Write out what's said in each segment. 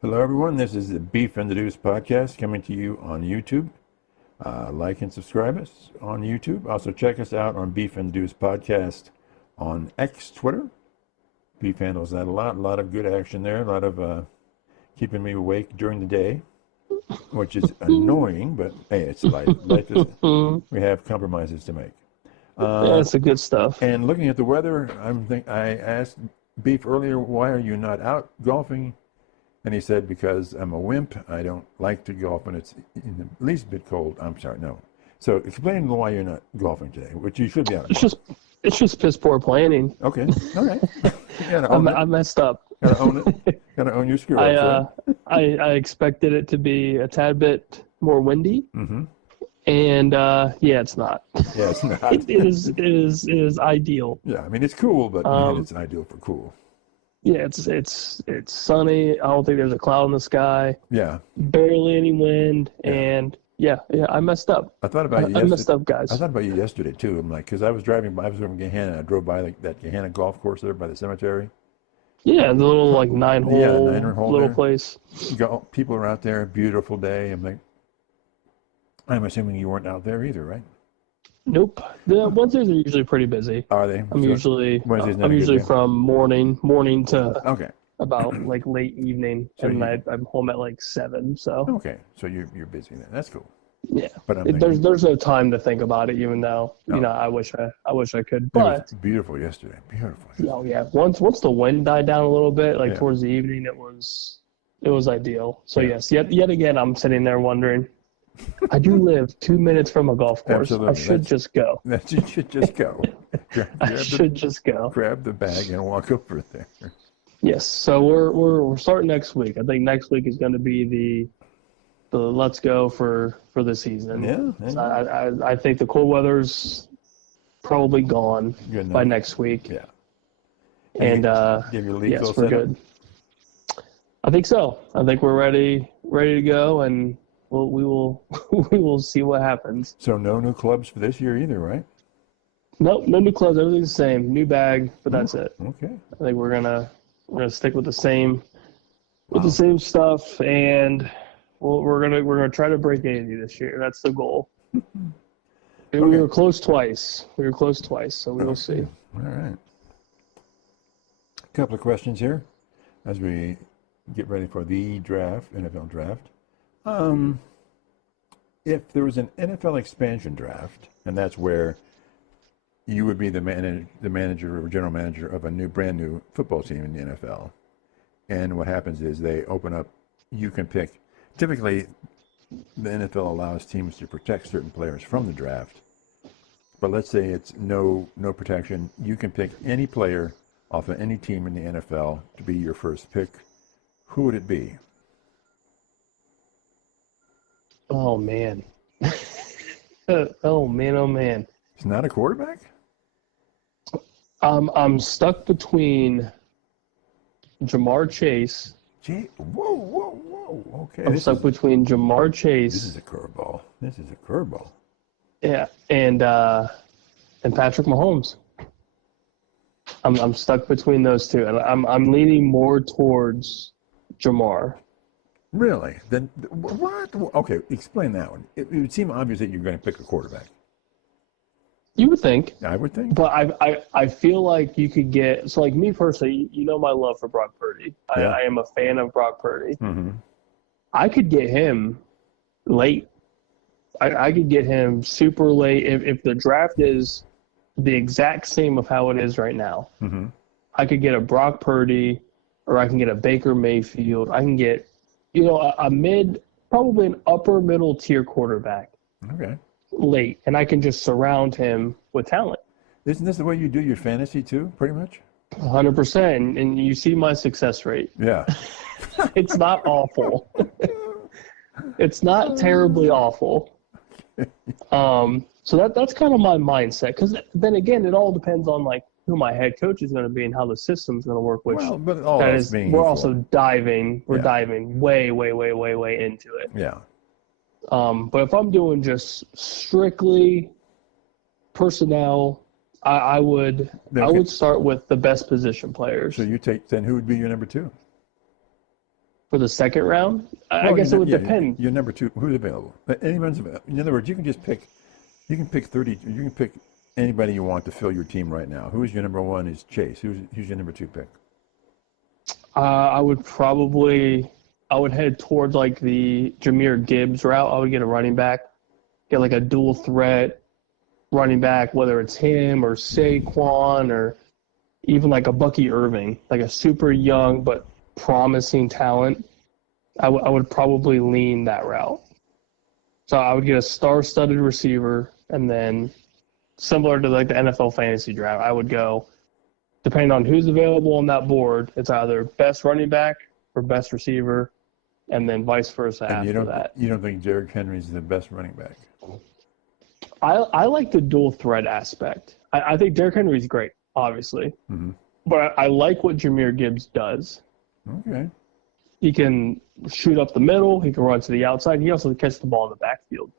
Hello, everyone. This is the Beef and the Deuce podcast coming to you on YouTube. Like and subscribe us on YouTube. Also, check us out on Beef and the Deuce podcast on X, Twitter. Beef handles that a lot of good action there, a lot of keeping me awake during the day, which is annoying, but hey, it's life. We have compromises to make. That's the good stuff. And looking at the weather, I asked Beef earlier, why are you not out golfing? And he said, because I'm a wimp, I don't like to golf when it's in the least bit cold. I'm sorry, no. So explain why you're not golfing today, which you should be out. It's just piss poor planning. Okay, all right. I messed up. Gotta own it. Gotta own your screw ups. I expected it to be a tad bit more windy. Mm-hmm. And it's not. Yeah, it's not. It is ideal. Yeah, I mean it's cool, but man, it's ideal for cool. Yeah, it's sunny. I don't think there's a cloud in the sky. Yeah. Barely any wind, and I messed up. I thought about you yesterday. I messed up, guys. I thought about you yesterday too. I'm like, because I was from Gahanna, and I drove by that Gahanna golf course there by the cemetery. Yeah, the little like nine-hole little there. place. People are out there. Beautiful day. I'm assuming you weren't out there either, right? Nope. The Wednesdays are usually pretty busy. Are they? I'm usually from morning to about like late evening, and I'm home at like 7. So okay, so you're busy then. That's cool. Yeah, but there's no time to think about it, even though I wish I could. But it was beautiful yesterday. Beautiful. Oh yeah. Once the wind died down a little bit, towards the evening, it was ideal. So yes, yet again, I'm sitting there wondering. I do live 2 minutes from a golf course. Absolutely. I should just go. You should just go. Just go. Grab the bag and walk over there. Yes. So we're starting next week. I think next week is going to be the let's go for the season. Yeah. So I think the cold weather's probably gone by next week. Yeah. And give your leagues all we're good. I think so. I think we're ready to go, and we will see what happens. So no new clubs for this year either, right? Nope, no new clubs. Everything's the same. New bag, but that's it. Okay. I think we're gonna stick with the same stuff, and we're gonna try to break 80 this year. That's the goal. Okay. We were close twice. So we will see. All right. A couple of questions here as we get ready for the draft, NFL draft. If there was an NFL expansion draft, and that's where you would be the manager or general manager of a brand new football team in the NFL, and what happens is they open up, you can pick, typically the NFL allows teams to protect certain players from the draft, but let's say it's no protection, you can pick any player off of any team in the NFL to be your first pick. Who would it be? Oh, man. Oh, man. It's not a quarterback? I'm stuck between Jamar Chase. Whoa. Okay. I'm stuck between Jamar Chase. This is a curveball. Yeah, and Patrick Mahomes. I'm stuck between those two, and I'm leaning more towards Jamar. Really? Then what? Okay, explain that one. It would seem obvious that you're going to pick a quarterback. You would think. I would think. But I feel like you could get – so like me personally, you know my love for Brock Purdy. Yeah. I am a fan of Brock Purdy. Mm-hmm. I could get him late. I could get him super late. If the draft is the exact same of how it is right now, mm-hmm. I could get a Brock Purdy or I can get a Baker Mayfield. I can get – a probably an upper middle tier quarterback. Okay. Late, and I can just surround him with talent. Isn't this the way you do your fantasy too, pretty much? 100%, and you see my success rate. Yeah. It's not awful. It's not terribly awful. So that's kind of my mindset, because then again, it all depends on like who my head coach is going to be and how the system's going to work. Which but all that is being we're equal. also diving. We're diving way into it. Yeah. But if I'm doing just strictly personnel, I would start with the best position players. So then who would be your number two? For the second round, I guess it would depend. Your number two, who's available? Anyone's available. In other words, you can just pick. You can pick 30. You can pick anybody you want to fill your team right now. Who's your number one? Is Chase. Who's your number two pick? I would head towards like the Jahmyr Gibbs route. I would get a running back, get like a dual threat running back, whether it's him or Saquon or even like a Bucky Irving, like a super young but promising talent. I would probably lean that route. So I would get a star-studded receiver, and then similar to like the NFL fantasy draft, I would go, depending on who's available on that board, it's either best running back or best receiver, and then vice versa after that. You don't think Derrick Henry's the best running back? I like the dual threat aspect. I think Derrick Henry's great, obviously. Mm-hmm. But I like what Jahmyr Gibbs does. Okay. He can shoot up the middle. He can run to the outside. He also catches the ball in the backfield.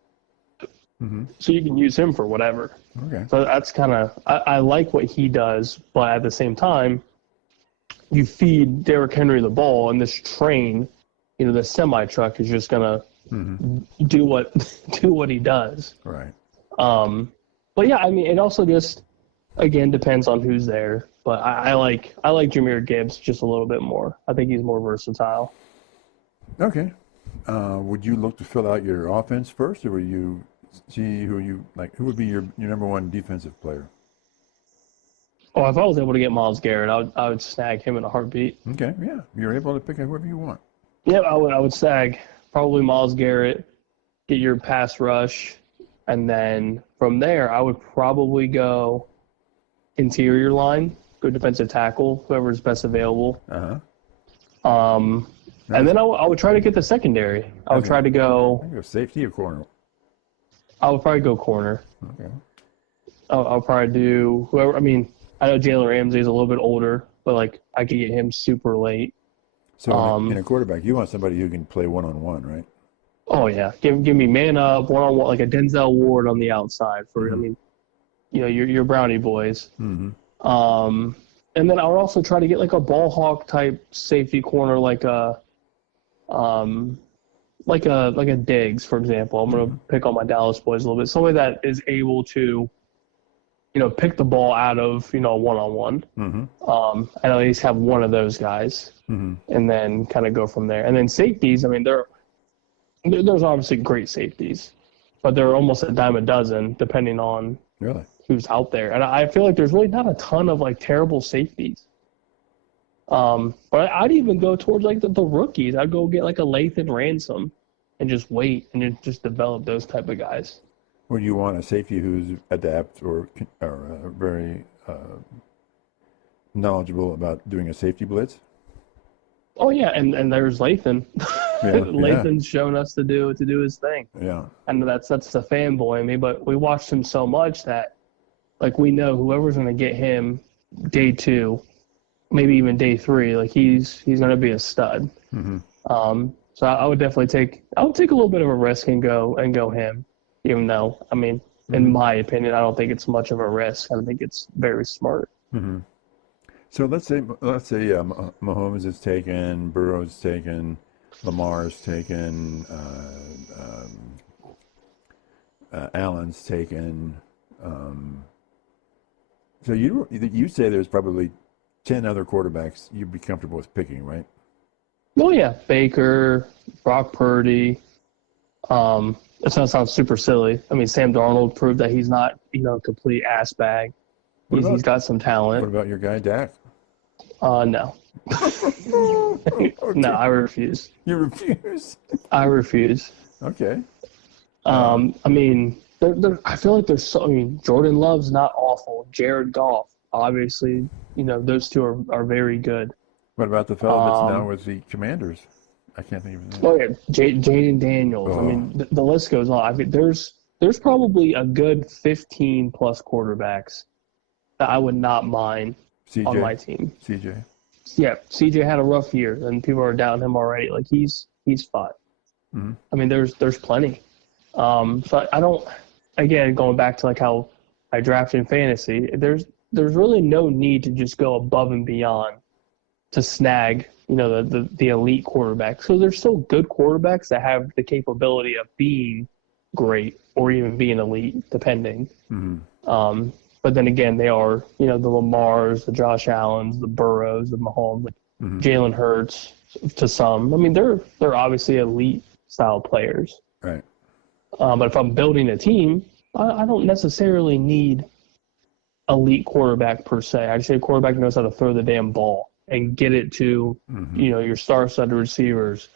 Mm-hmm. So you can use him for whatever. Okay. So that's kind of – I like what he does, but at the same time, you feed Derrick Henry the ball, and this train, the semi-truck is just going to do what he does. Right. But, yeah, I mean, it also just, again, depends on who's there. But I like Jahmyr Gibbs just a little bit more. I think he's more versatile. Okay. Would you look to fill out your offense first, or would you see who you like? Who would be your number one defensive player? Oh, if I was able to get Myles Garrett, I would snag him in a heartbeat. Okay, yeah, you're able to pick whoever you want. Yeah, I would snag probably Myles Garrett, get your pass rush, and then from there I would probably go interior line. Good defensive tackle, whoever's best available. And then I would try to get the secondary. I would try to go safety or corner. I would probably go corner. Okay. I'll probably do whoever. I mean, I know Jalen Ramsey is a little bit older, but like I could get him super late. So in a quarterback, you want somebody who can play one-on-one, right? Oh yeah, give me man up, one-on-one, like a Denzel Ward on the outside for. I mean, your Brownie boys. Mm-hmm. And then I would also try to get like a ball hawk type safety corner, like a Diggs, for example. I'm gonna pick on my Dallas boys a little bit. Somebody that is able to, pick the ball out of a one-on-one, and at least have one of those guys, and then kind of go from there. And then safeties, I mean, there's obviously great safeties, but they're almost a dime a dozen depending on who's out there. And I feel like there's really not a ton of like terrible safeties. But I'd even go towards like the rookies. I'd go get like a Lathan Ransom and just wait and then just develop those type of guys. Would you want a safety who's adept or very knowledgeable about doing a safety blitz? Oh yeah, and there's Lathan. Lathan's shown us to do his thing. Yeah. And that's the fanboy in me, but we watched him so much that like we know whoever's going to get him day 2, maybe even day 3, like he's going to be a stud. So I would definitely take a little bit of a risk and go him, even though I mean in my opinion I don't think it's much of a risk. I think it's very smart. So let's say Mahomes is taken, Burrow's taken, Lamar's taken, Allen's taken. So you say there's probably 10 other quarterbacks you'd be comfortable with picking, right? Oh yeah, Baker, Brock Purdy. It's gonna sound super silly. I mean, Sam Darnold proved that he's not a complete ass bag. He's got some talent. What about your guy Dak? No. No, I refuse. You refuse? I refuse. Okay. I mean, I feel like Jordan Love's not awful. Jared Goff, obviously, those two are very good. What about the fellow that's now with the Commanders? I can't think of his name. Oh, yeah, Jaden Daniels. I mean, the list goes on. I mean, there's probably a good 15-plus quarterbacks that I would not mind on my team. CJ? Yeah, CJ had a rough year, and people are down him already. Like, he's fine. I mean, there's plenty. So I don't – again, going back to, like, how I drafted in fantasy, there's really no need to just go above and beyond to snag the elite quarterbacks. So there's still good quarterbacks that have the capability of being great or even being elite, depending. But then again, they are, the Lamars, the Josh Allens, the Burrows, the Mahomes, Jalen Hurts to some. I mean, they're obviously elite style players. Right. But if I'm building a team, I don't necessarily need elite quarterback per se. I just say a quarterback knows how to throw the damn ball and get it to, your star-studded receivers,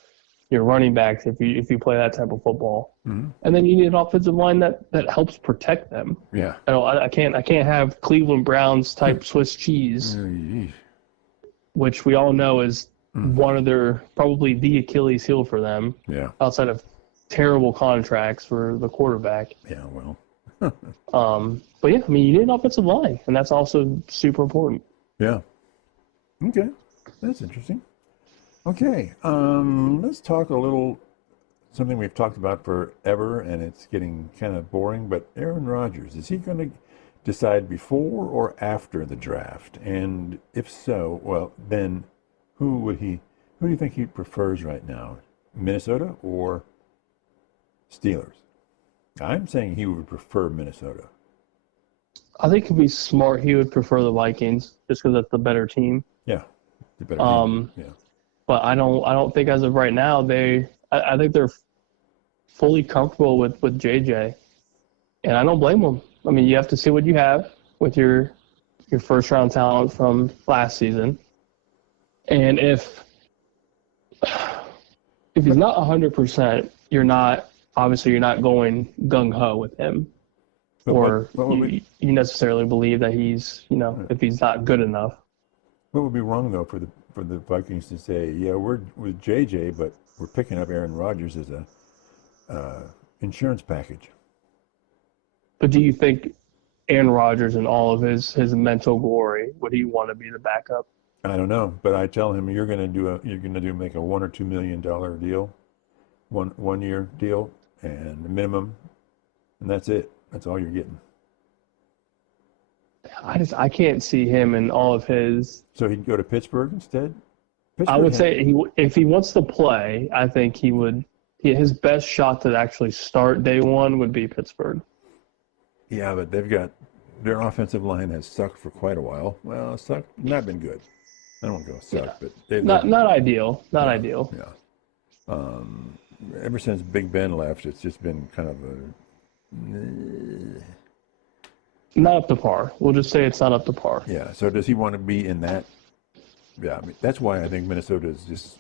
your running backs if you play that type of football. And then you need an offensive line that helps protect them. Yeah. I can't have Cleveland Browns type Swiss cheese, which we all know is one of their probably the Achilles heel for them. Yeah. Outside of terrible contracts for the quarterback. Yeah. Well. But yeah, I mean, you need an offensive line, and that's also super important. Yeah. Okay. That's interesting. Okay. Let's talk a little something we've talked about forever, and it's getting kind of boring, but Aaron Rodgers, is he going to decide before or after the draft? And if so, well, then who do you think he prefers right now? Minnesota or Steelers? I'm saying he would prefer Minnesota. I think if he's smart, he would prefer the Vikings just because that's the better team. Yeah. The better team. Yeah. But I don't think as of right now I think they're fully comfortable with JJ, and I don't blame them. I mean, you have to see what you have with your first round talent from last season, and if he's not 100%, you're not going gung ho with him, or you necessarily believe that he's if he's not good enough. What would be wrong though for the Vikings to say, yeah, we're with JJ, but we're picking up Aaron Rodgers as a insurance package? But do you think Aaron Rodgers in all of his mental glory would he want to be the backup? I don't know, but I tell him you're going to make a $1 or $2 million deal, one year deal, and the minimum, and that's it. That's all you're getting. I can't see him in all of his. So he'd go to Pittsburgh instead? I would say if he wants to play, I think he would. His best shot to actually start day one would be Pittsburgh. Yeah, but their offensive line has sucked for quite a while. Well, not been good. I don't want to go suck, but they've not ideal. Not ideal. Yeah. Ever since Big Ben left, it's just been kind of not up to par. We'll just say it's not up to par. Yeah. So does he want to be in that? Yeah. I mean, that's why I think Minnesota is just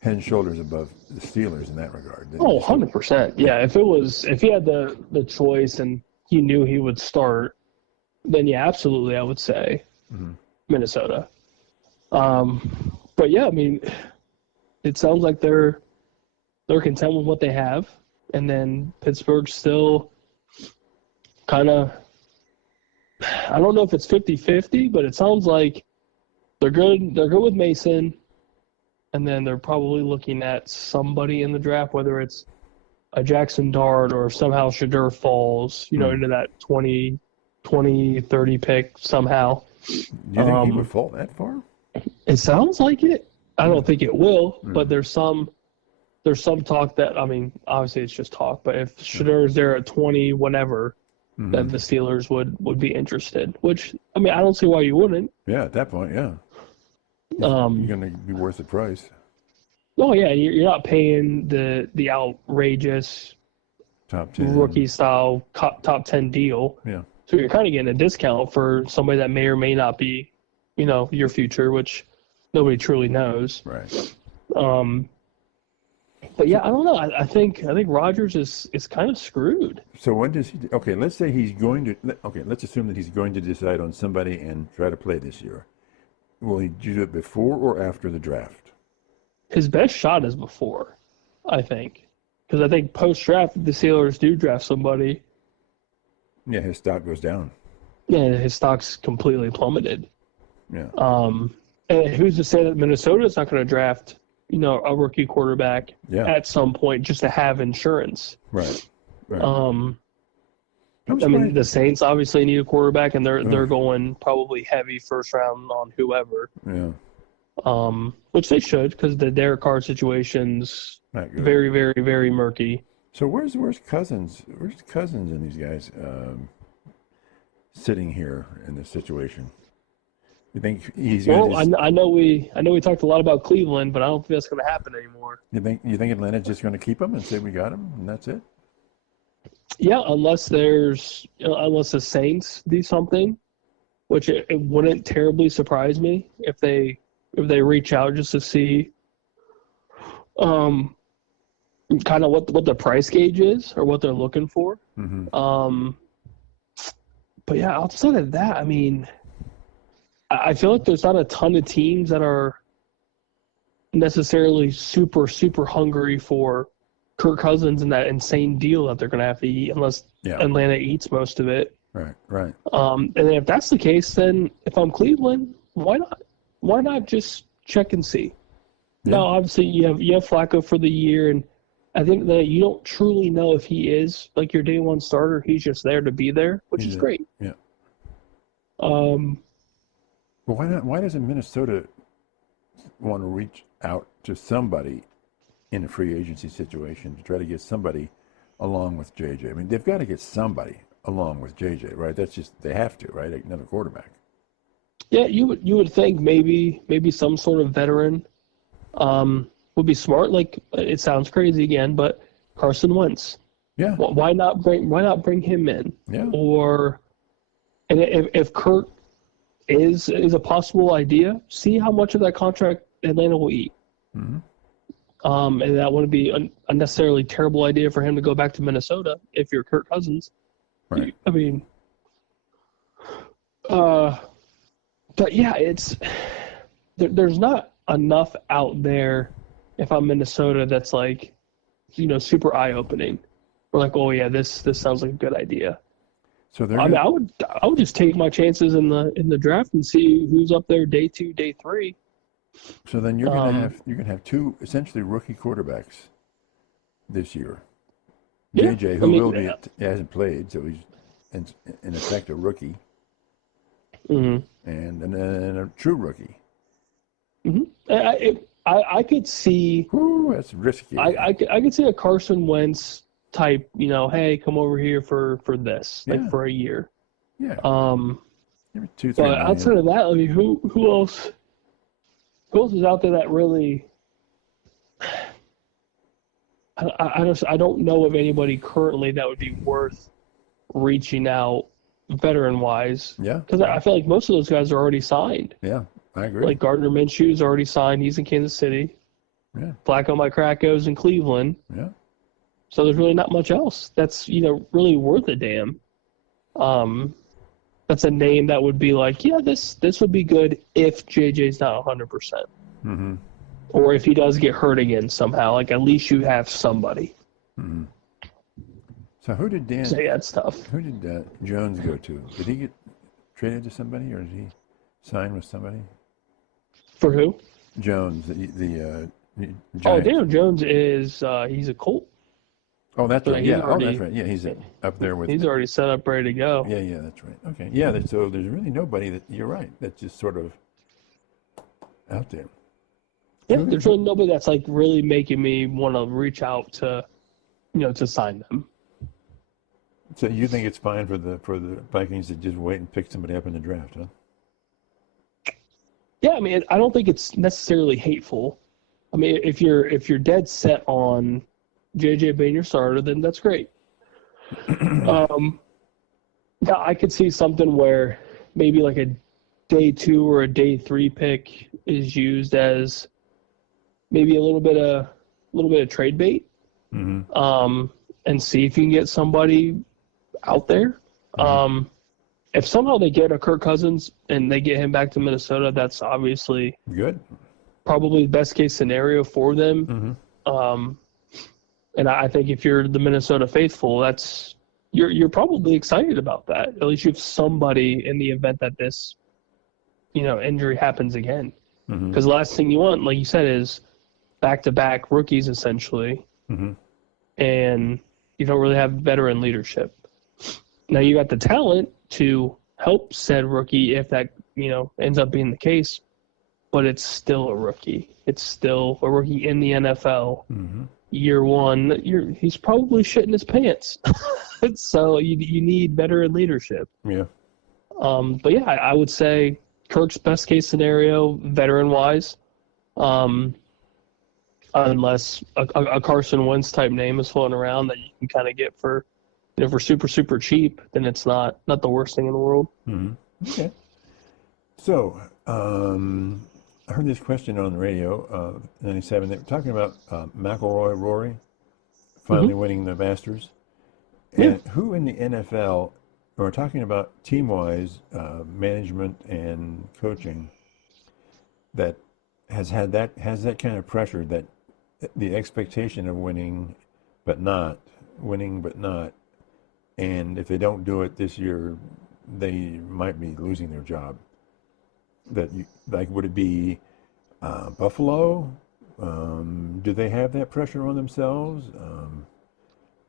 head and shoulders above the Steelers in that regard. 100%. Yeah. If he had the choice and he knew he would start, then yeah, absolutely, I would say Minnesota. But yeah, I mean, it sounds like they're content with what they have, and then Pittsburgh's still kind of, I don't know if it's 50-50, but it sounds like they're good. They're good with Mason, and then they're probably looking at somebody in the draft, whether it's a Jackson Dart or somehow Shedeur falls, into that 20, 30 pick somehow. Do you think he would fall that far? It sounds like it. I don't think it will, but there's some talk that, I mean, obviously it's just talk, but if Shedeur's there at 20, whatever, then the Steelers would be interested, which, I mean, I don't see why you wouldn't. Yeah, at that point, yeah. You're going to be worth the price. Oh, yeah, you're not paying the outrageous top 10 rookie-style top 10 deal. Yeah. So you're kind of getting a discount for somebody that may or may not be, your future, which nobody truly knows. Right. But yeah, I don't know. I think Rodgers is kind of screwed. So when does he? Okay, let's say he's going to. Okay, let's assume that he's going to decide on somebody and try to play this year. Will he do it before or after the draft? His best shot is before, I think, because I think post-draft, if the Steelers do draft somebody, yeah, his stock goes down. Yeah, his stock's completely plummeted. Yeah. And who's to say that Minnesota's not going to draft, a rookie quarterback at some point just to have insurance? Right. I mean, the Saints obviously need a quarterback, and they're going probably heavy first round on whoever. Yeah. which they should because the Derek Carr situation's Not good. very, very, very murky. So where's Cousins? Where's Cousins and these guys sitting here in this situation? You think he's going Well, to? I know we talked a lot about Cleveland, but I don't think that's going to happen anymore. You think Atlanta's just going to keep him and say we got him and that's it? Yeah, unless the Saints do something, which it wouldn't terribly surprise me if they reach out just to see kind of what the price gauge is or what they're looking for. Mm-hmm. But yeah, outside of that, I mean, I feel like there's not a ton of teams that are necessarily super, super hungry for Kirk Cousins and that insane deal that they're going to have to eat unless Atlanta eats most of it. Right. And then if that's the case, then if I'm Cleveland, why not? Why not just check and see? Yeah. Now, obviously, you have Flacco for the year, and I think that you don't truly know if he is like your day one starter. He's just there to be there, which is great. Yeah. But why not? Why doesn't Minnesota want to reach out to somebody in a free agency situation to try to get somebody along with JJ? I mean, they've got to get somebody along with JJ, right? That's just they have to, right? Another quarterback. Yeah, you would think maybe some sort of veteran would be smart. Like it sounds crazy again, but Carson Wentz. Yeah. Why not bring him in? Yeah. And if Kirk is a possible idea, see how much of that contract Atlanta will eat. Mm-hmm. And that wouldn't be a necessarily terrible idea for him to go back to Minnesota if you're Kirk Cousins. Right. I mean, but yeah, there's not enough out there if I'm Minnesota that's like, super eye-opening. We're like, oh yeah, this sounds like a good idea. So I would just take my chances in the draft and see who's up there day 2, day 3. So then you're gonna have two essentially rookie quarterbacks this year. Yeah, JJ, who hasn't played, so he's in effect a rookie, mm-hmm. and a true rookie. Mm-hmm. I could see. Ooh, that's risky. I could see a Carson Wentz type. Hey, come over here for this, like for a year. Yeah. Maybe 2-3 but million. outside of that, I mean, who else? Who else is out there that really? I don't know of anybody currently that would be worth reaching out veteran-wise. Yeah. Because I feel like most of those guys are already signed. Yeah, I agree. Like Gardner Minshew's already signed. He's in Kansas City. Yeah. Flacco Micraco's in Cleveland. Yeah. So there's really not much else that's, really worth a damn. That's a name that would be like, yeah, this would be good if JJ's not 100%. Mm-hmm. Or if he does get hurt again somehow. Like, at least you have somebody. Mm-hmm. So who did Dan? So, yeah, it's tough. Who did Jones go to? Did he get traded to somebody, or did he sign with somebody? For who? Jones, the Oh, Giants. Daniel Jones is he's a Colt. Oh, that's So right. he's Yeah. already- that's right. Yeah, he's up there with. He's already set up, ready to go. Yeah, that's right. Okay. Yeah, so there's really nobody that you're right. That's just sort of out there. Yeah, there's really nobody that's like really making me want to reach out to, to sign them. So you think it's fine for the Vikings to just wait and pick somebody up in the draft, huh? Yeah, I mean, I don't think it's necessarily hateful. I mean, if you're dead set on JJ being your starter, then that's great. Yeah, I could see something where maybe like a day 2 or a day 3 pick is used as maybe a little bit of trade bait, and see if you can get somebody out there. If somehow they get a Kirk Cousins and they get him back to Minnesota, that's obviously Good. probably the best case scenario for them. And I think if you're the Minnesota faithful, that's you're probably excited about that. At least you have somebody in the event that this, injury happens again. Because the last thing you want, like you said, is back-to-back rookies essentially, and you don't really have veteran leadership. Now you got the talent to help said rookie if that ends up being the case. but it's still a rookie. It's still a rookie in the NFL. Mm-hmm. Year one, he's probably shitting his pants. So you need veteran leadership. Yeah. But yeah, I would say Kirk's best case scenario, veteran wise, unless a Carson Wentz type name is floating around that you can kind of get for super cheap, then it's not the worst thing in the world. Mm-hmm. Okay. So I heard this question on the radio, 97. They were talking about McIlroy, Rory, finally winning the Masters. And who in the NFL, we're talking about team-wise, management and coaching, that has that kind of pressure, that the expectation of winning but not, and if they don't do it this year, they might be losing their job. Would it be Buffalo? Do they have that pressure on themselves?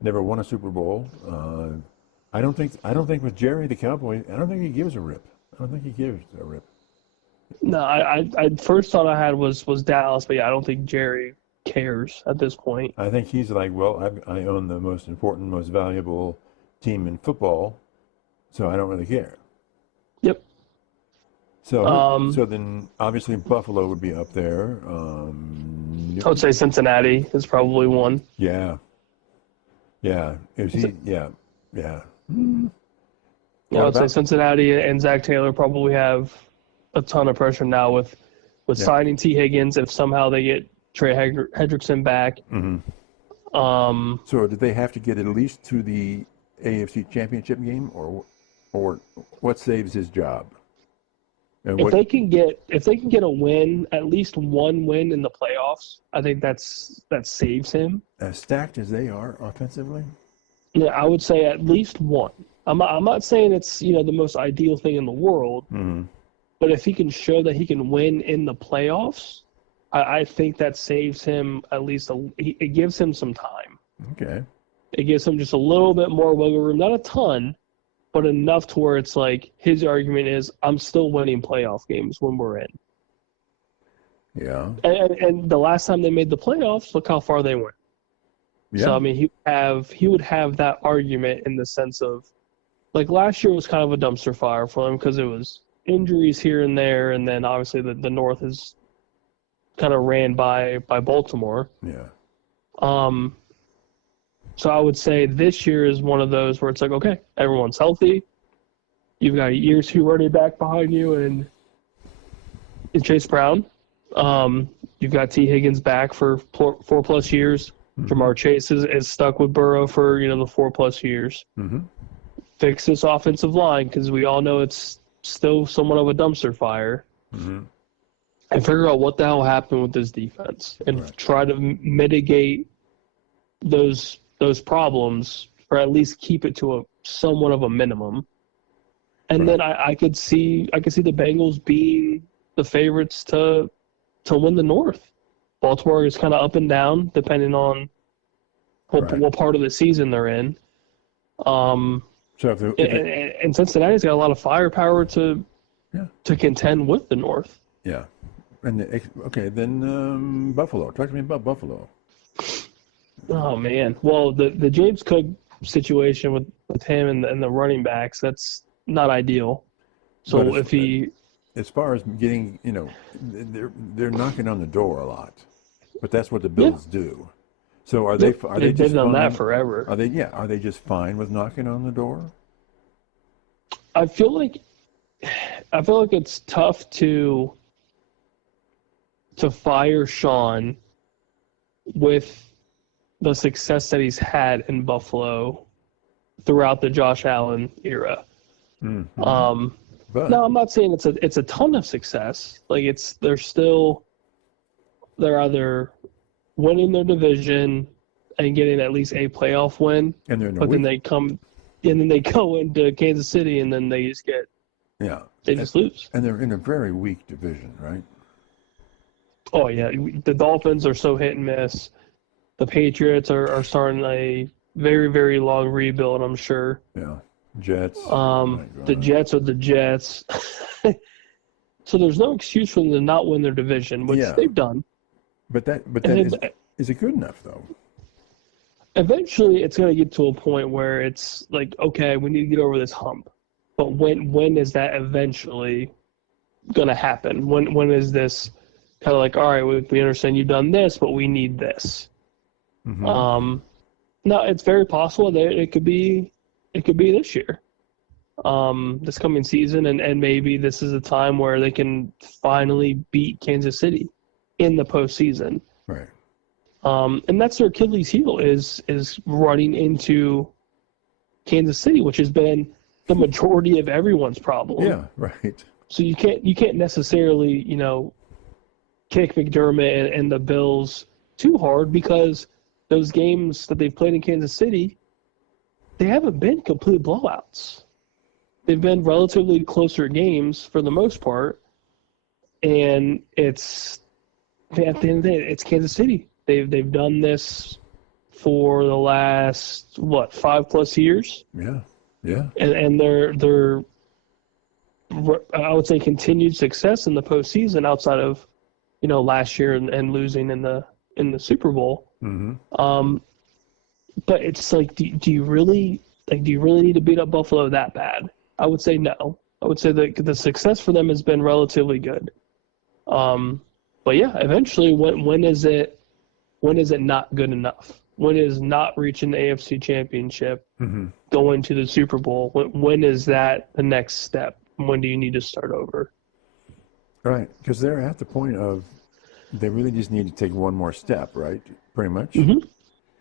Never won a Super Bowl. I don't think with Jerry the Cowboy, I don't think he gives a rip. No, I first thought I had was Dallas, but yeah, I don't think Jerry cares at this point. I think he's like, well, I own the most important, most valuable team in football, so I don't really care. Yep. So then obviously Buffalo would be up there. I would say Cincinnati is probably one. Yeah. Yeah. Is he? Yeah. Yeah. I would say Cincinnati and Zach Taylor probably have a ton of pressure now with signing T. Higgins if somehow they get Trey Hendrickson back. Mm-hmm. So do they have to get at least to the AFC Championship game, or what saves his job? If they can get a win, at least one win in the playoffs, I think that saves him. As stacked as they are offensively? Yeah, I would say at least one. I'm not saying it's the most ideal thing in the world, but if he can show that he can win in the playoffs, I think that saves him at least it gives him some time. Okay. It gives him just a little bit more wiggle room, not a ton, but enough to where it's like his argument is, I'm still winning playoff games when we're in. Yeah. And the last time they made the playoffs, look how far they went. Yeah. So I mean, he would have that argument in the sense of, like, last year was kind of a dumpster fire for him because it was injuries here and there, and then obviously the North is kind of ran by Baltimore. Yeah. So I would say this year is one of those where it's like, okay, everyone's healthy. You've got a year two running back behind you and Chase Brown. You've got T. Higgins back for 4+ years. Jamar Chase is stuck with Burrow for the 4+ years. Fix this offensive line because we all know it's still somewhat of a dumpster fire. And figure out what the hell happened with this defense and try to mitigate those problems, or at least keep it to a somewhat of a minimum. And then I could see the Bengals being the favorites to win the North. Baltimore is kind of up and down depending on what part of the season they're in. And Cincinnati's got a lot of firepower to contend with the North. Yeah. And then Buffalo. Talk to me about Buffalo. Oh man. Well, the James Cook situation with him and the running backs, that's not ideal. So if he, as far as getting, they're knocking on the door a lot, but that's what the Bills do. So are they they've just done fine? that forever? Are they just fine with knocking on the door? I feel like it's tough to fire Sean with the success that he's had in Buffalo throughout the Josh Allen era. But no, I'm not saying it's a ton of success. Like they're either winning their division and getting at least a playoff win, and then they go into Kansas City and then they just get they just lose. And they're in a very weak division, right? Oh yeah, the Dolphins are so hit and miss. The Patriots are starting a very, very long rebuild, I'm sure. Yeah. Jets. The Jets are the Jets. So there's no excuse for them to not win their division, which they've done. But then is it good enough though? Eventually, it's going to get to a point where it's like, okay, we need to get over this hump. But when is that eventually going to happen? When is this kind of like, all right, we understand you've done this, but we need this? Mm-hmm. No, it's very possible that it could be this year, this coming season, and maybe this is a time where they can finally beat Kansas City in the postseason. Right. And that's their Achilles heel is running into Kansas City, which has been the majority of everyone's problem. Yeah, right. So you can't necessarily, kick McDermott and the Bills too hard, because those games that they've played in Kansas City, they haven't been complete blowouts. They've been relatively closer games for the most part, and it's at the end of the day, it's Kansas City. They've done this for the last 5+ years. Yeah. And they're I would say continued success in the postseason outside of last year and losing in the Super Bowl. Mm-hmm. But it's like, do you really need to beat up Buffalo that bad? I would say no. I would say that the success for them has been relatively good. But yeah, eventually, when is it not good enough? When is not reaching the AFC Championship, going to the Super Bowl? When is that the next step? When do you need to start over? Right, because they're at the point of they really just need to take one more step, right? Pretty much. Mm-hmm.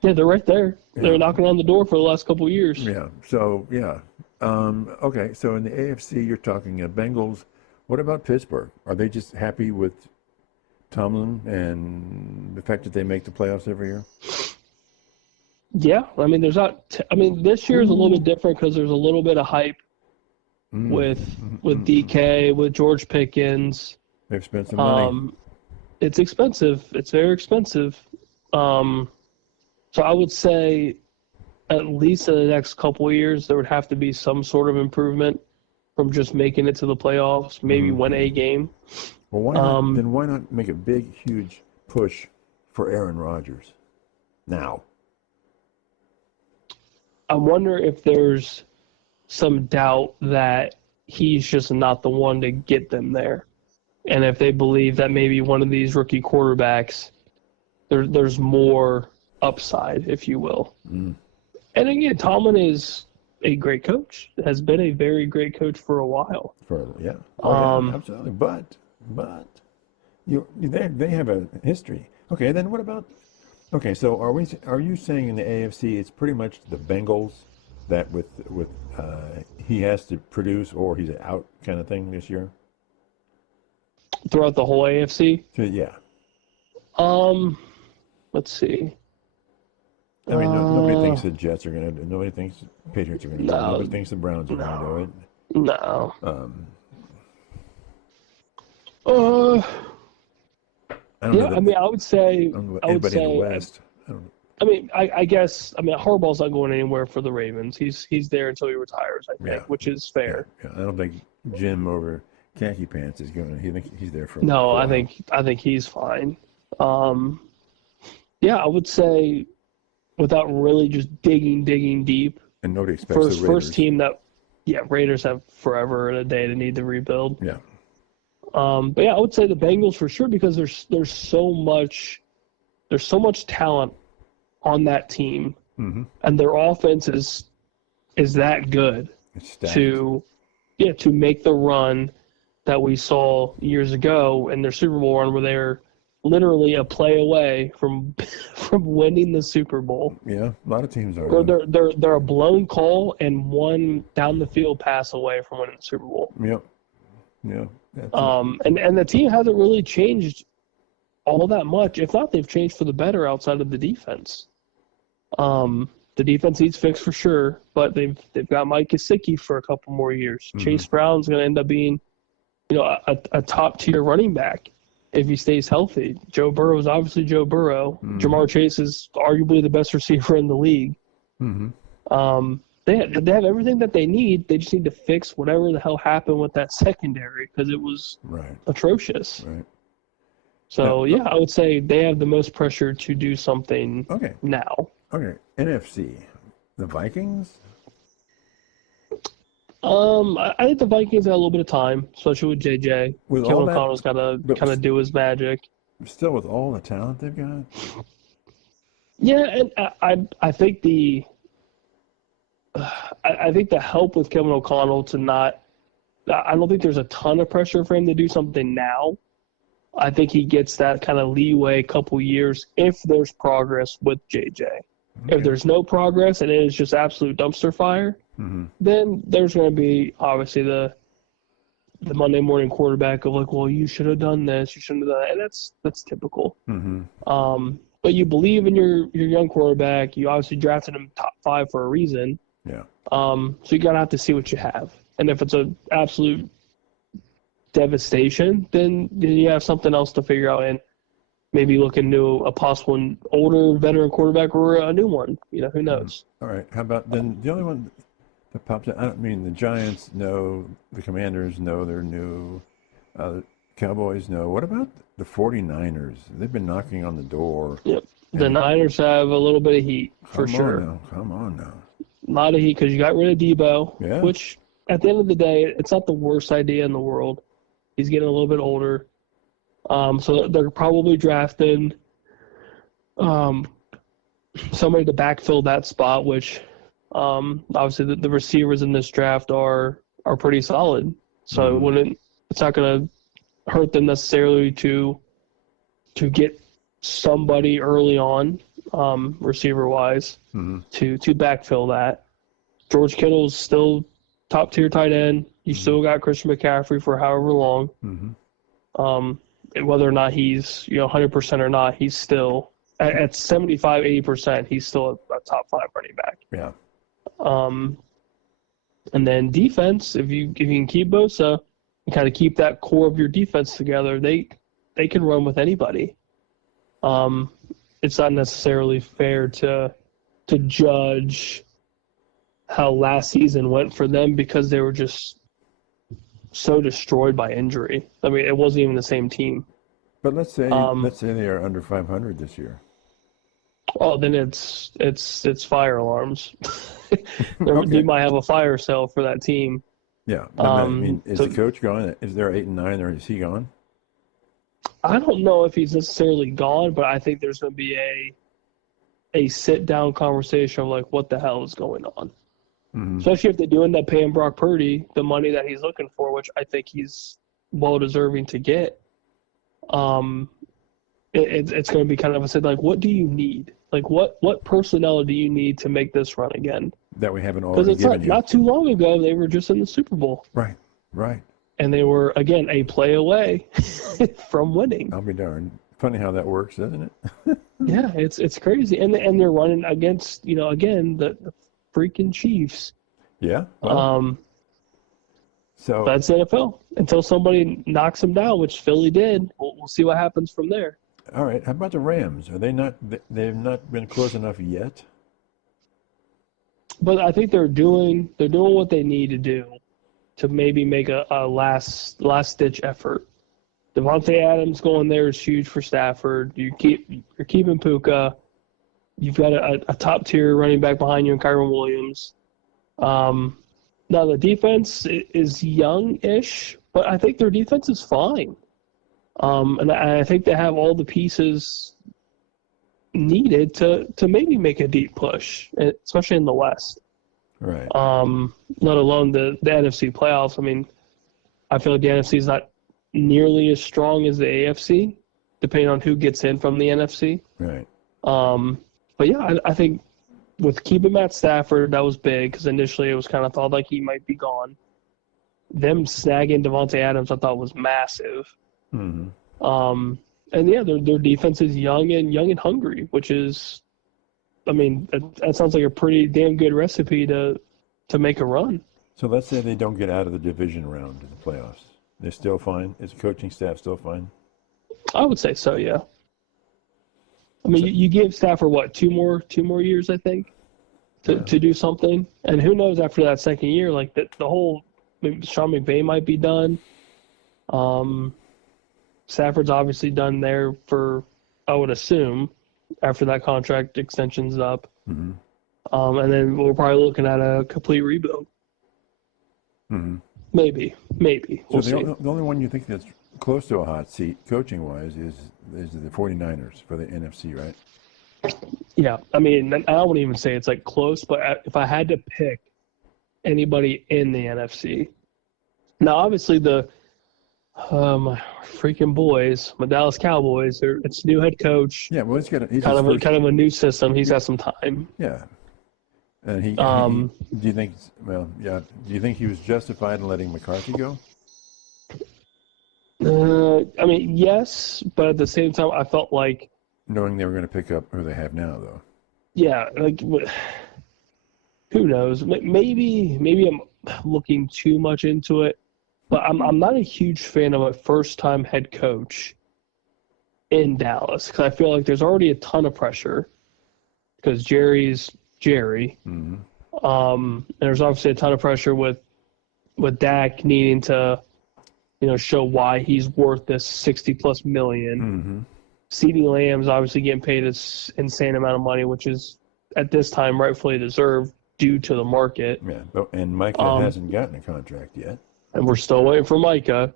Yeah, they're right there. Yeah. They're knocking on the door for the last couple of years. Yeah. So yeah. Okay. So in the AFC, you're talking Bengals. What about Pittsburgh? Are they just happy with Tomlin and the fact that they make the playoffs every year? Yeah, I mean, this year is a little bit different because there's a little bit of hype with DK, with George Pickens. They've spent some money. It's expensive. It's very expensive. So I would say at least in the next couple of years, there would have to be some sort of improvement from just making it to the playoffs, maybe win a game. Well, why not make a big, huge push for Aaron Rodgers now? I wonder if there's some doubt that he's just not the one to get them there. And if they believe that maybe one of these rookie quarterbacks, there's more upside, if you will. And again, Tomlin is a great coach, has been a very great coach for a while. Yeah, absolutely. But they have a history. Okay, then what about? Okay, so are you saying in the AFC it's pretty much the Bengals that with he has to produce or he's out kind of thing this year? Throughout the whole AFC? Yeah. Let's see. I mean, nobody thinks the Jets are going to. Nobody thinks the Patriots are going to do it. Nobody thinks the Browns are going to do it. No. I would say. Anybody in the West. I guess Harbaugh's not going anywhere for the Ravens. He's there until he retires, I think, which is fair. Yeah. I don't think Jim over khaki pants is going to. He think he's there for. No, I think he's fine. I would say, without really just digging deep. And nobody expects the Raiders. First team that, Raiders have forever and a day to need to rebuild. Yeah. But I would say the Bengals for sure, because there's so much talent on that team, and their offense is that good to make the run that we saw years ago in their Super Bowl run, where they're literally a play away from winning the Super Bowl. Yeah, a lot of teams are. Or they're a blown call and one down the field pass away from winning the Super Bowl. Yep. Yeah. And the team hasn't really changed all that much. If not, they've changed for the better outside of the defense. The defense needs fixed for sure, but they've got Mike Gesicki for a couple more years. Chase Brown's going to end up being, a top tier running back if he stays healthy. Joe Burrow is obviously Joe Burrow. Jamar Chase is arguably the best receiver in the league. they have everything that they need. They just need to fix whatever the hell happened with that secondary because it was atrocious. Right. So, yeah, I would say they have the most pressure to do something now. Okay. NFC. The Vikings? I think the Vikings have a little bit of time, especially with JJ. Kevin O'Connell's got to kind of do his magic. Still with all the talent they've got? Yeah, and I think the help with Kevin O'Connell to not – I don't think there's a ton of pressure for him to do something now. I think he gets that kind of leeway, couple years, if there's progress with JJ. Okay. If there's no progress and it is just absolute dumpster fire, then there's going to be obviously the Monday morning quarterback of like, well, you should have done this, you shouldn't have done that, and that's typical. But you believe in your young quarterback. You obviously drafted him top 5 for a reason. Yeah. So you gotta have to see what you have, and if it's an absolute devastation, then you have something else to figure out and maybe look into a possible older veteran quarterback or a new one. Who knows? All right. How about then the only one that pops up? I mean, the Giants know, the Commanders know they're new, Cowboys know. What about the 49ers? They've been knocking on the door. Yep. The Niners have a little bit of heat for sure. Come on now. A lot of heat because you got rid of Debo, which at the end of the day, it's not the worst idea in the world. He's getting a little bit older. So they're probably drafting somebody to backfill that spot, which obviously the receivers in this draft are pretty solid. So it's not going to hurt them necessarily to get somebody early on, receiver-wise, to backfill that. George Kittle's still top-tier tight end. You still got Christian McCaffrey for however long. Whether or not he's 100% or not, he's still at 75, 80%. He's still a top 5 running back. Yeah. And then defense, if you can keep Bosa and kind of keep that core of your defense together, they can run with anybody. It's not necessarily fair to judge how last season went for them because they were just so destroyed by injury. I mean, it wasn't even the same team. But let's say they are under 500 this year. Oh, then it's fire alarms. They might have a fire sale for that team. Yeah. I mean, is the coach gone? Is there 8-9 or is he gone? I don't know if he's necessarily gone, but I think there's going to be a sit-down conversation of like, what the hell is going on? Especially if they do end up paying Brock Purdy the money that he's looking for, which I think he's well-deserving to get. It's going to be kind of a sit like, what do you need? Like, what personnel do you need to make this run again? That we haven't already given you. Because not too long ago, they were just in the Super Bowl. Right. And they were, again, a play away from winning. I'll be darned. Funny how that works, isn't it? Yeah, it's crazy. And they're running against, again, the freaking Chiefs. Yeah. Well, so that's the NFL. Until somebody knocks them down, which Philly did, we'll see what happens from there. All right. How about the Rams? Are they not? They've not been close enough yet. But I think they're doing what they need to do to maybe make a last ditch effort. Devontae Adams going there is huge for Stafford. You're keeping Puka. You've got a top tier running back behind you in Kyron Williams. Now the defense is young-ish, but I think their defense is fine. And I think they have all the pieces needed to maybe make a deep push, especially in the West. Right. Let alone the NFC playoffs. I mean, I feel like the NFC is not nearly as strong as the AFC, depending on who gets in from the NFC. Right. But yeah, I think with keeping Matt Stafford, that was big because initially it was kind of thought like he might be gone. Them snagging Devontae Adams, I thought was massive. And yeah, their defense is young and hungry, which is, I mean, that sounds like a pretty damn good recipe to make a run. So let's say they don't get out of the division round in the playoffs. They're still fine? Is the coaching staff still fine? I would say so, yeah. I mean, you gave Stafford, what, two more years, I think, to do something. And who knows after that second year, like the whole Sean McVay might be done. Stafford's obviously done there for, I would assume, after that contract extension's up. Mm-hmm. And then we're probably looking at a complete rebuild. Mm-hmm. Maybe. We'll see. The only one you think that's close to a hot seat, coaching-wise, is the 49ers for the NFC, right? Yeah, I mean, I wouldn't even say it's like close, but if I had to pick anybody in the NFC, now obviously my freaking boys, my Dallas Cowboys, it's new head coach. Yeah, well, he's kind of a new system. He's had some time. Yeah, and do you think? Well, yeah. Do you think he was justified in letting McCarthy go? I mean, yes, but at the same time, I felt like knowing they were going to pick up who they have now, though. Yeah, like who knows? Maybe I'm looking too much into it, but I'm not a huge fan of a first-time head coach in Dallas because I feel like there's already a ton of pressure because Jerry's Jerry. Mm-hmm. And there's obviously a ton of pressure with Dak needing to, show why he's worth this $60+ million. Mm-hmm. CeeDee Lamb's obviously getting paid an insane amount of money, which is at this time rightfully deserved due to the market. Yeah, and Micah hasn't gotten a contract yet. And we're still waiting for Micah.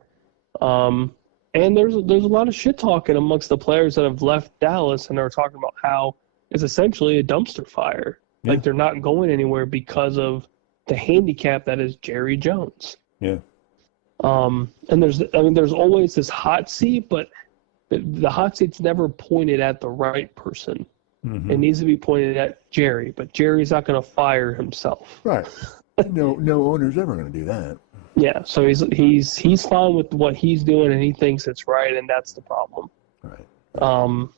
And there's a lot of shit talking amongst the players that have left Dallas and are talking about how it's essentially a dumpster fire. Yeah. Like they're not going anywhere because of the handicap that is Jerry Jones. Yeah. And there's always this hot seat, but the hot seat's never pointed at the right person. Mm-hmm. It needs to be pointed at Jerry, but Jerry's not going to fire himself. Right. No owner's ever going to do that. Yeah, so he's fine with what he's doing, and he thinks it's right, and that's the problem. Right.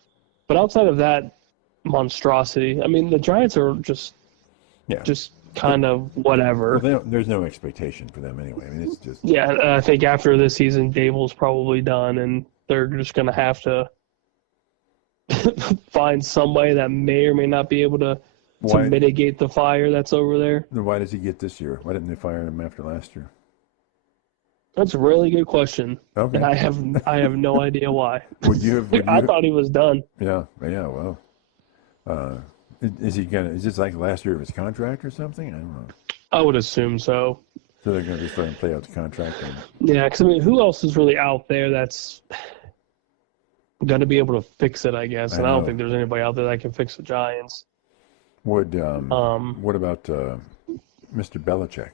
But outside of that monstrosity, I mean, the Giants are just kind of whatever. Well, there's no expectation for them anyway. I mean, it's just. Yeah, and I think after this season, Dable's probably done, and they're just going to have to find somebody that may or may not be able to mitigate the fire that's over there. Then why does he get this year? Why didn't they fire him after last year? That's a really good question. Okay. And I have no idea why. I thought he was done. Yeah. Well, is this like the last year of his contract or something? I don't know. I would assume so. So they're going to just let him play out the contract. Yeah, because I mean, who else is really out there that's going to be able to fix it? I guess, and I don't think there's anybody out there that can fix the Giants. What about Mr. Belichick?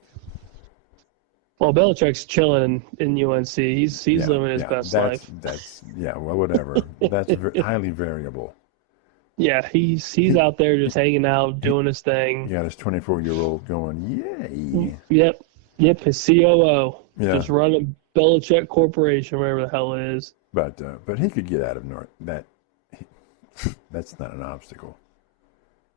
Well, Belichick's chilling in UNC. He's living his best life. Well, whatever. That's highly variable. Yeah, he's out there just hanging out, doing his thing. Yeah, this 24-year-old going, yay. Yep, his COO. Yeah. Just running Belichick Corporation, wherever the hell it is. But he could get out of that. That's not an obstacle.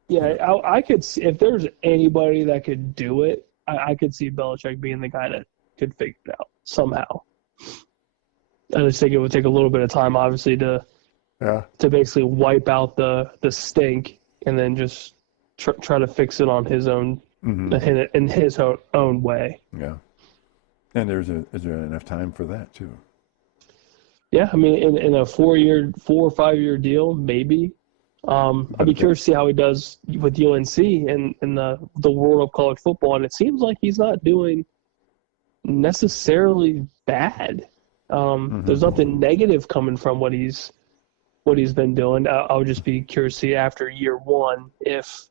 Yeah, I could see if there's anybody that could do it, I could see Belichick being the guy that could figure it out somehow. I just think it would take a little bit of time, obviously, to basically wipe out the stink and then just try to fix it on his own, in his own way. Yeah, and is there enough time for that too? Yeah, I mean, in a 4 or 5 year deal, maybe. I'd be curious to see how he does with UNC and in the world of college football, and it seems like he's not doing necessarily bad. There's nothing negative coming from what he's been doing. I would just be curious to see after year one if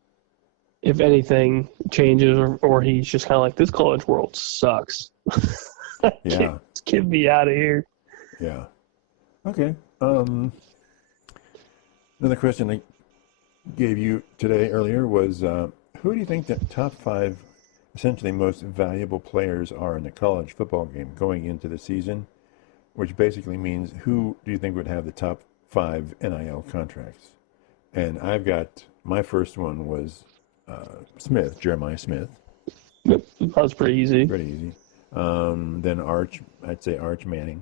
anything changes or he's just kind of like, this college world sucks. Get me out of here. Yeah. Okay. Another question I gave you today earlier was, who do you think the top 5 essentially most valuable players are in the college football game going into the season, which basically means who do you think would have the top 5 NIL contracts? And I've got, my first one was Jeremiah Smith. Yep, that was pretty easy. Then I'd say Arch Manning.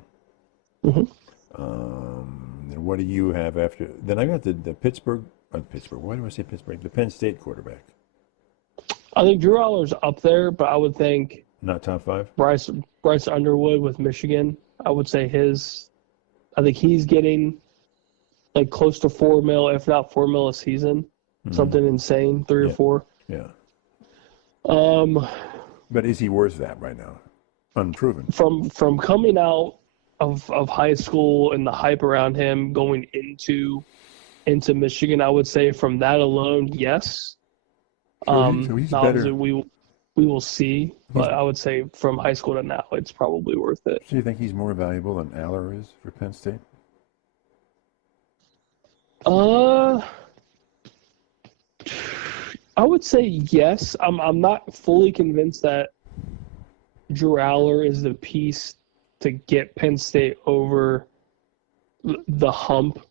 Mm-hmm. Then what do you have after? Then I got the Pittsburgh. Why do I say Pittsburgh? The Penn State quarterback. I think Drew Aller's up there, but I would think Not top 5? Bryce Underwood with Michigan. I would say I think he's getting like close to $4 million, if not $4 million a season, something insane, 3 or 4. Yeah. Um, But is he worth that right now? Unproven. from coming out of high school and the hype around him going into Michigan, I would say from that alone, yes. So he's Obviously, better. we will see, but I would say from high school to now, it's probably worth it. Do you think he's more valuable than Aller is for Penn State? I would say yes. I'm not fully convinced that Drew Aller is the piece to get Penn State over the hump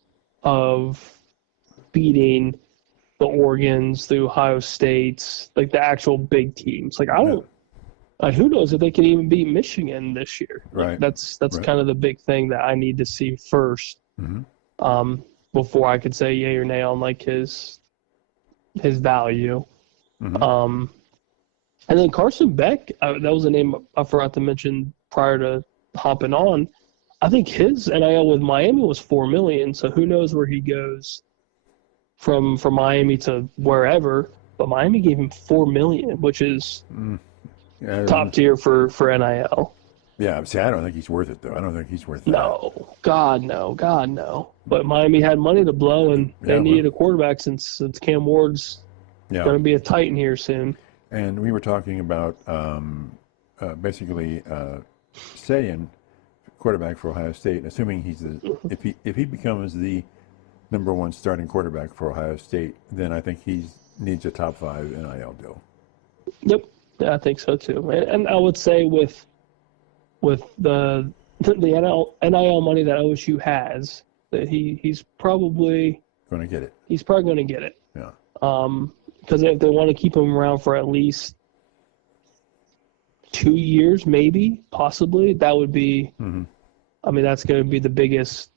of beating the Oregons, the Ohio States, like the actual big teams. Like who knows if they can even beat Michigan this year? Right. That's Right. kind of the big thing that I need to see first, before I could say yay or nay on like his value. And then Carson Beck, that was a name I forgot to mention prior to hopping on. I think his NIL with Miami was $4 million, so who knows where he goes from Miami to wherever. But Miami gave him $4 million, which is top tier for NIL. Yeah, see, I don't think he's worth it, though. I don't think he's worth that. No, God no. But Miami had money to blow, and they needed a quarterback since Cam Ward's going to be a Titan here soon. And we were talking about basically saying quarterback for Ohio State, assuming he's if he becomes the number 1 starting quarterback for Ohio State, then I think he needs a top 5 NIL deal. Yep, yeah, I think so too. And I would say with the NIL money that OSU has, that he's probably going to get it. He's probably going to get it. Yeah. Because if they want to keep him around for at least 2 years, maybe, possibly, that would be. I mean, that's going to be the biggest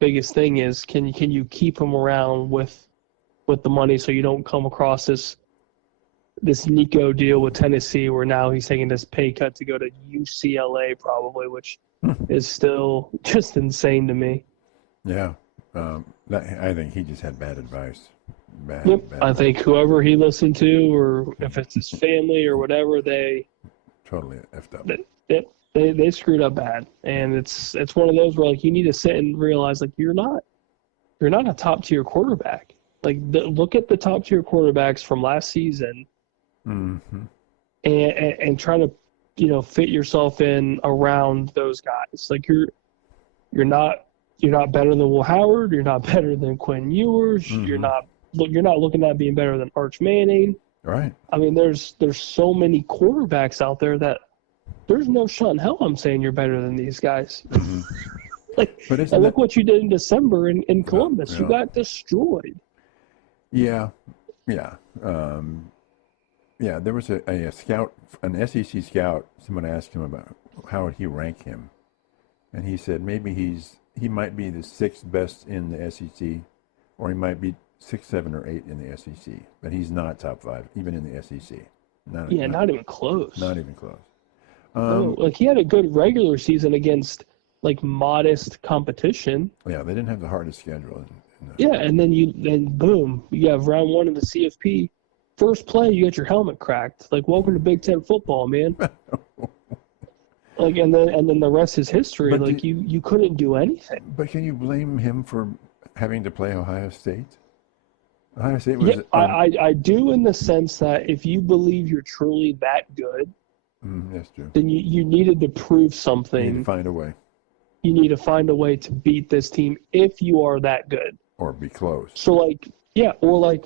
thing is can you keep him around with the money so you don't come across this Nico deal with Tennessee where now he's taking this pay cut to go to UCLA probably, which is still just insane to me. Yeah. I think he just had bad advice. Bad I think whoever he listened to, or if it's his family or whatever, they totally effed up. They screwed up bad, and it's one of those where like you need to sit and realize like you're not a top tier quarterback. Like look at the top tier quarterbacks from last season, and try to fit yourself in around those guys. Like you're not better than Will Howard. You're not better than Quinn Ewers. You're not looking at being better than Arch Manning. Right. I mean, there's so many quarterbacks out there that there's no shot in hell I'm saying you're better than these guys. And look what you did in December in Columbus. Yeah. You got destroyed. Yeah. Yeah. There was a scout, an SEC scout. Someone asked him about how would he rank him, and he said maybe he might be the 6th best in the SEC, or he might be 6, 7, or 8 in the SEC, but he's not top 5 even in the SEC. Not even close. Not even close. Like he had a good regular season against like modest competition. Yeah, they didn't have the hardest schedule. And then boom, you have round 1 in the CFP. First play, you get your helmet cracked. Like welcome to Big Ten football, man. Like and then the rest is history. But like you couldn't do anything. But can you blame him for having to play Ohio State? Ohio State was. I do in the sense that if you believe you're truly that good, that's true. Then you needed to prove something. You need to find a way. You need to find a way to beat this team if you are that good. Or be close. So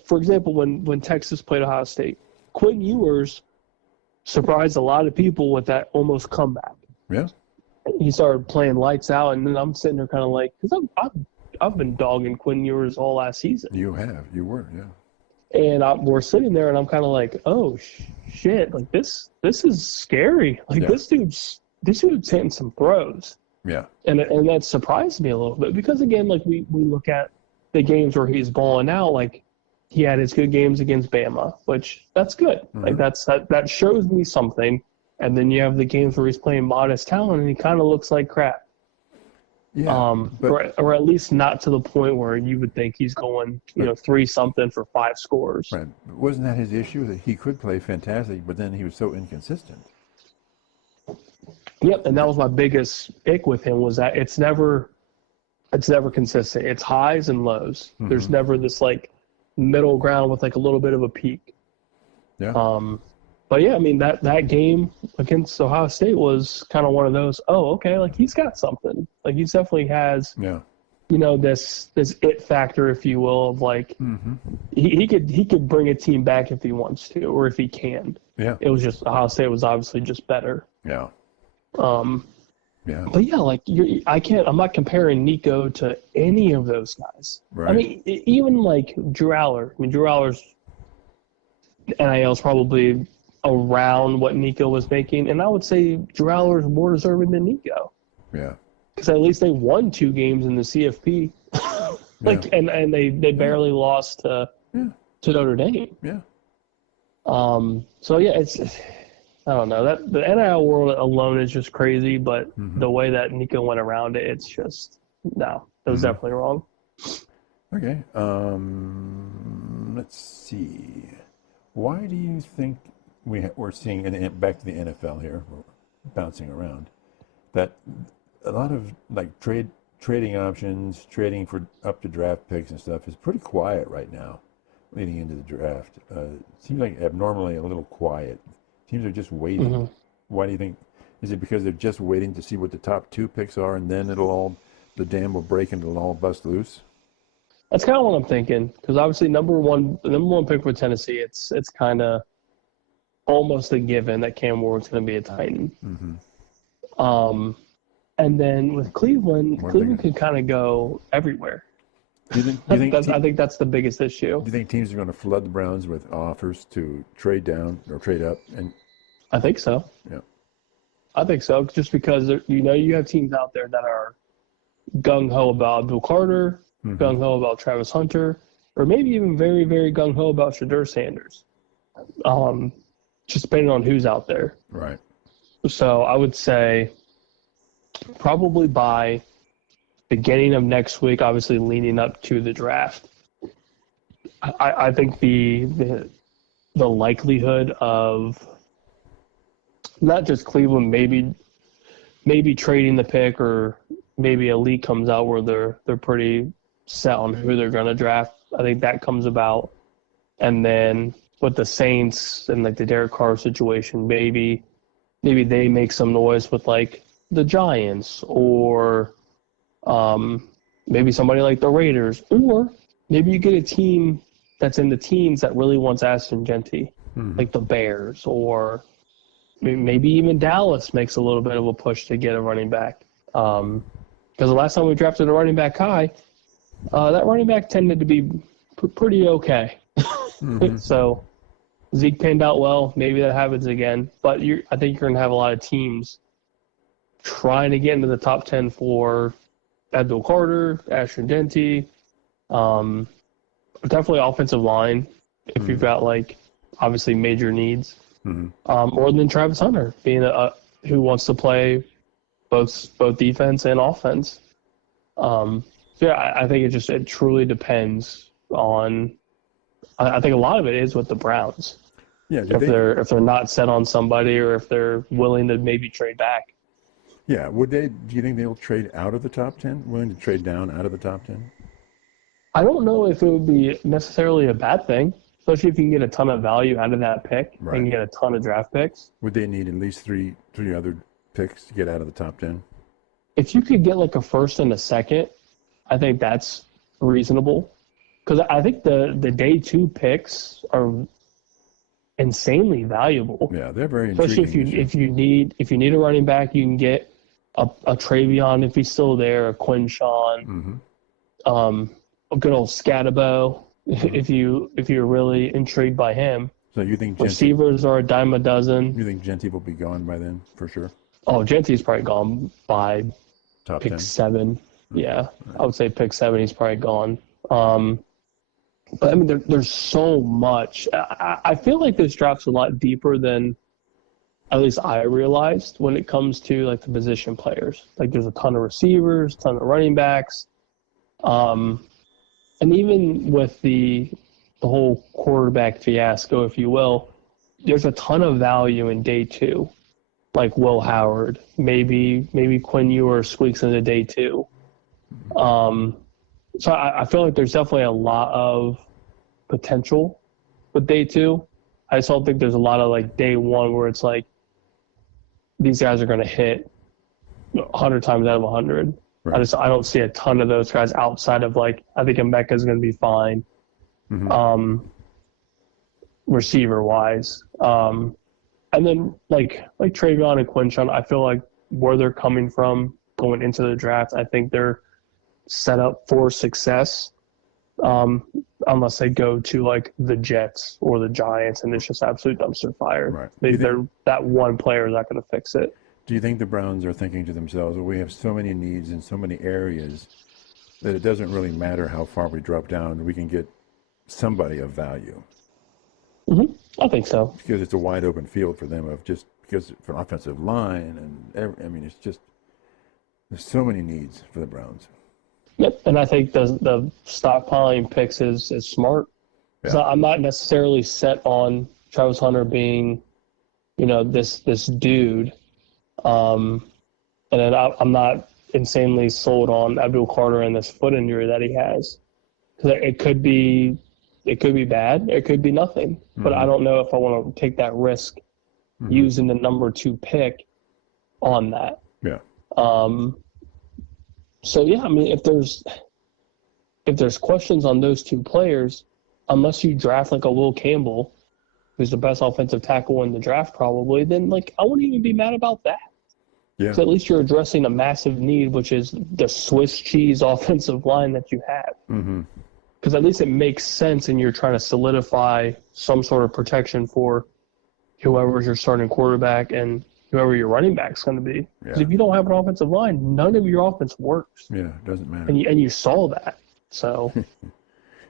for example, when Texas played Ohio State, Quinn Ewers surprised a lot of people with that almost comeback. Yeah. He started playing lights out, and then I'm sitting there kind of like, because I've been dogging Quinn Ewers all last season. You were, yeah. And we're sitting there, and I'm kind of like, oh shit, like this is scary. Like this dude's hitting some throws. Yeah. And that surprised me a little bit because again, like we look at the games where he's balling out, like he had his good games against Bama, which that's good. Like that shows me something. And then you have the games where he's playing modest talent and he kind of looks like crap. Yeah, or at least not to the point where you would think he's going, 3-something for 5 scores. right. Wasn't that his issue, that he could play fantastic, but then he was so inconsistent? Yep, and that was my biggest ick with him, was that it's never consistent. It's highs and lows. There's never this like middle ground with like a little bit of a peak. Yeah. But yeah, I mean that game against Ohio State was kind of one of those. Oh, okay, like he's got something. Like he definitely has. Yeah. This it factor, if you will, of like he could bring a team back if he wants to, or if he can. Yeah. It was just Ohio State was obviously just better. Yeah. Yeah. But yeah, like I'm not comparing Nico to any of those guys. Right. I mean, even like Drew Aller. I mean, Drew Aller's NIL is probably around what Nico was making, and I would say Drew Aller is more deserving than Nico. Yeah. Because at least they won 2 games in the CFP, and they barely lost to Notre Dame. Yeah. So yeah, it's, I don't know, that the NIL world alone is just crazy, but the way that Nico went around it, it's just that was definitely wrong. Okay. Let's see. Why do you think we're seeing, back to the NFL here, we're bouncing around, that a lot of like trading options, trading for up to draft picks and stuff is pretty quiet right now, leading into the draft? Seems like abnormally a little quiet. Teams are just waiting. Why do you think? Is it because they're just waiting to see what the top 2 picks are, and then the dam will break and it'll all bust loose? That's kind of what I'm thinking, because obviously the number one pick for Tennessee, it's kind of almost a given that Cam Ward's going to be a Titan. And then with Cleveland could kind of go everywhere. Do you think I think that's the biggest issue. Do you think teams are going to flood the Browns with offers to trade down or trade up? And I think so. Yeah. I think so, just because you have teams out there that are gung-ho about Abdul Carter, gung-ho about Travis Hunter, or maybe even very, very gung-ho about Shadur Sanders. Just depending on who's out there. Right. So I would say probably by beginning of next week, obviously leading up to the draft, I think the likelihood of not just Cleveland maybe trading the pick, or maybe a leak comes out where they're pretty set on who they're going to draft. I think that comes about. And then with the Saints and like the Derek Carr situation, maybe they make some noise with like the Giants, or maybe somebody like the Raiders, or maybe you get a team that's in the teens that really wants Ashton Genty, like the Bears, or maybe even Dallas makes a little bit of a push to get a running back. Because the last time we drafted a running back high, that running back tended to be pretty okay. So Zeke panned out well. Maybe that happens again. But I think you're going to have a lot of teams trying to get into the top 10 for Abdul Carter, Ashton Genty, definitely offensive line if you've got like obviously major needs, or then Travis Hunter being who wants to play both defense and offense. I think it truly depends on. I think a lot of it is with the Browns. Yeah, if they're not set on somebody, or if they're willing to maybe trade back. Yeah, would they? Do you think they'll trade out of the top 10? Willing to trade down out of the top 10? I don't know if it would be necessarily a bad thing, especially if you can get a ton of value out of that pick and get a ton of draft picks. Would they need at least three other picks to get out of the top 10? If you could get like a first and a second, I think that's reasonable. Because I think the day 2 picks are insanely valuable. Yeah, they're very intriguing. Especially if you need a running back, you can get a Travion if he's still there, a Quinshawn, a good old Scatabo if you're really intrigued by him. So you think receivers are a dime a dozen? You think Genty will be gone by then for sure? Oh, Genty's probably gone by top pick 10. 7. Yeah, I would say pick 7. He's probably gone. But I mean, there's so much. I feel like this draft's a lot deeper than at least I realized when it comes to like the position players. Like there's a ton of receivers, ton of running backs, and even with the whole quarterback fiasco, if you will, there's a ton of value in day two, like Will Howard, maybe Quinn Ewers squeaks into day two. So I feel like there's definitely a lot of potential with day two. I just don't think there's a lot of like day one where it's like these guys are going to hit 100 times out of 100. Right. I don't see a ton of those guys outside of like I think Emeka's going to be fine, receiver wise, and then like Travion and Quinshon, I feel like where they're coming from going into the draft, I think they're set up for success, unless they go to like the Jets or the Giants and it's just absolute dumpster fire. Right. That one player is not going to fix it. Do you think the Browns are thinking to themselves, well, we have so many needs in so many areas that it doesn't really matter how far we drop down, we can get somebody of value? I think so. Because it's a wide open field for them because for an offensive line and it's just there's so many needs for the Browns. Yep, and I think the stockpiling picks is smart. Yeah. So I'm not necessarily set on Travis Hunter being, this dude, and then I'm not insanely sold on Abdul Carter and this foot injury that he has. Because it could be bad, it could be nothing. But I don't know if I want to take that risk using the number 2 pick on that. Yeah. So yeah, I mean, if there's questions on those 2 players, unless you draft like a Will Campbell, who's the best offensive tackle in the draft probably, then like I wouldn't even be mad about that. Yeah. So at least you're addressing a massive need, which is the Swiss cheese offensive line that you have. Because at least it makes sense, and you're trying to solidify some sort of protection for whoever's your starting quarterback and whoever your running back's going to be. Because if you don't have an offensive line, none of your offense works. Yeah, it doesn't matter. And you saw that. So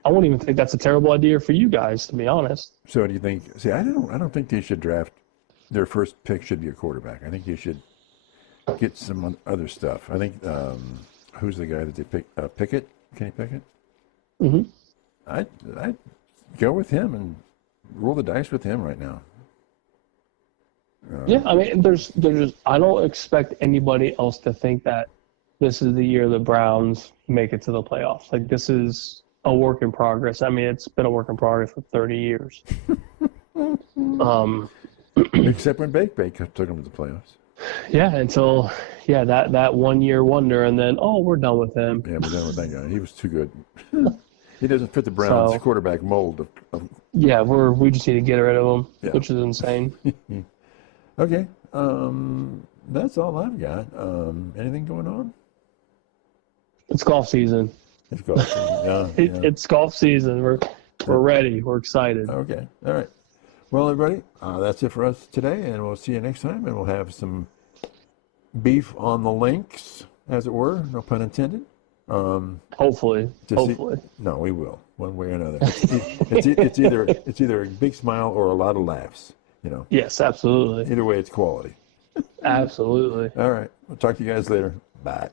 I won't even think that's a terrible idea for you guys, to be honest. So do you think? See, I don't think they should draft. Their first pick should be a quarterback. I think you should get some other stuff. I think who's the guy that they picked? Pickett, Kenny Pickett. I'd go with him and roll the dice with him right now. Yeah, I mean, there's I don't expect anybody else to think that this is the year the Browns make it to the playoffs. Like, this is a work in progress. I mean, it's been a work in progress for 30 years. Except when Bake took them to the playoffs. Yeah, until that 1 year wonder, and then we're done with him. Yeah, we're done with that guy. He was too good. He doesn't fit the Browns quarterback mold. Yeah, we just need to get rid of him, which is insane. Okay, that's all I've got. Anything going on? It's golf season. It's golf season. Yeah, It's golf season. We're ready. We're excited. Okay, all right. Well, everybody, that's it for us today, and we'll see you next time, and we'll have some beef on the links, as it were. No pun intended. Hopefully. No, we will, one way or another. It's either a big smile or a lot of laughs. Yes, absolutely. Either way, it's quality. Absolutely. All right. We'll talk to you guys later. Bye.